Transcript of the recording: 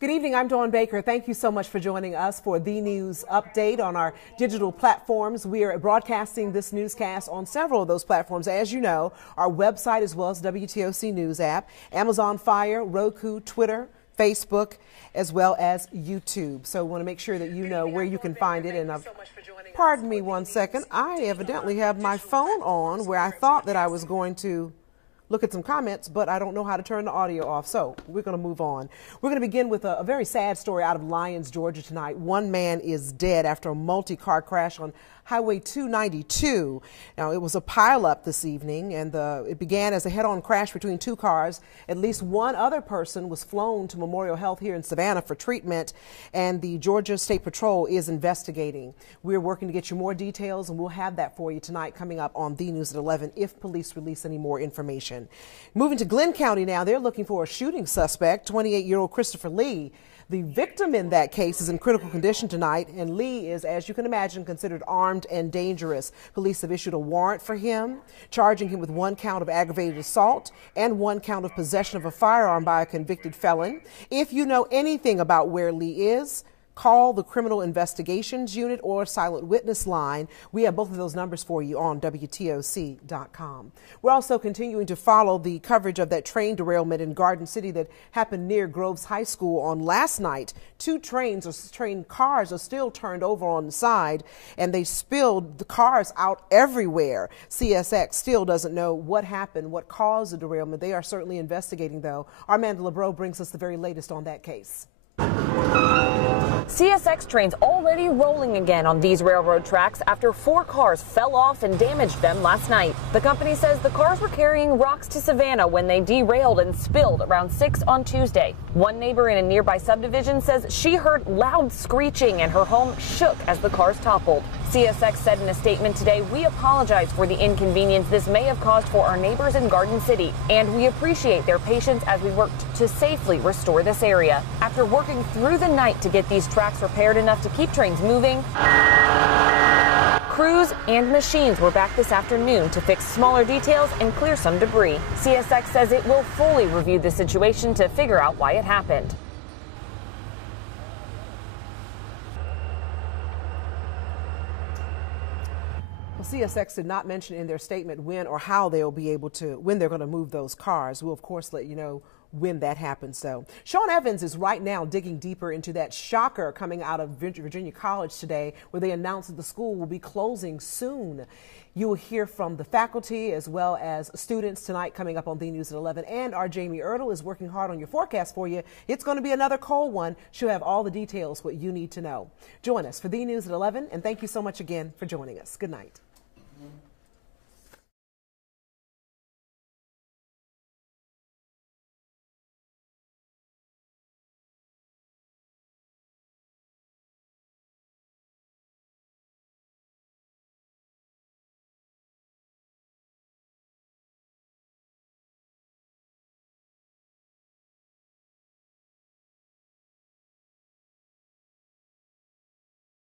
Good evening. I'm Dawn Baker. Thank you so much for joining us for the news update on our digital platforms. We are broadcasting this newscast on several of those platforms. As you know, our website as well as WTOC News app, Amazon Fire, Roku, Twitter, Facebook, as well as YouTube. So we want to make sure that you know where you can find it. And pardon me one second. I evidently have my phone on where I thought that I was going to look at some comments, but I don't know how to turn the audio off, so we're going to move on. We're going to begin with a very sad story out of Lyons, Georgia tonight. One man is dead after a multi-car crash on Highway 292. Now, it was a pileup this evening, and it began as a head-on crash between two cars. At least one other person was flown to Memorial Health here in Savannah for treatment, and the Georgia State Patrol is investigating. We're working to get you more details, and we'll have that for you tonight coming up on The News at 11 if police release any more information. Moving to Glenn County now, they're looking for a shooting suspect, 28-year-old Christopher Lee. The victim in that case is in critical condition tonight, and Lee is, as you can imagine, considered armed and dangerous. Police have issued a warrant for him, charging him with 1 count of aggravated assault and 1 count of possession of a firearm by a convicted felon. If you know anything about where Lee is, call the Criminal Investigations Unit or Silent Witness line. We have both of those numbers for you on WTOC.com. We're also continuing to follow the coverage of that train derailment in Garden City that happened near Groves High School on last night. 2 train cars are still turned over on the side, and they spilled the cars out everywhere. CSX still doesn't know what happened, what caused the derailment. They are certainly investigating, though. Armanda LeBreau brings us the very latest on that case. CSX trains already rolling again on these railroad tracks after 4 cars fell off and damaged them last night. The company says the cars were carrying rocks to Savannah when they derailed and spilled around 6 on Tuesday. One neighbor in a nearby subdivision says she heard loud screeching and her home shook as the cars toppled. CSX said in a statement today, "We apologize for the inconvenience this may have caused for our neighbors in Garden City, and we appreciate their patience as we worked to safely restore this area." After working through the night to get these tracks repaired enough to keep trains moving, crews and machines were back this afternoon to fix smaller details and clear some debris. CSX says it will fully review the situation to figure out why it happened. Well, CSX did not mention in their statement when or how they'll be able to, when they're going to move those cars. We'll, of course, let you know when that happens, though. Sean Evans is right now digging deeper into that shocker coming out of Virginia College today, where they announced that the school will be closing soon. You will hear from the faculty as well as students tonight coming up on The News at 11. And our Jamie Ertl is working hard on your forecast for you. It's going to be another cold one. She'll have all the details, what you need to know. Join us for The News at 11, and thank you so much again for joining us. Good night.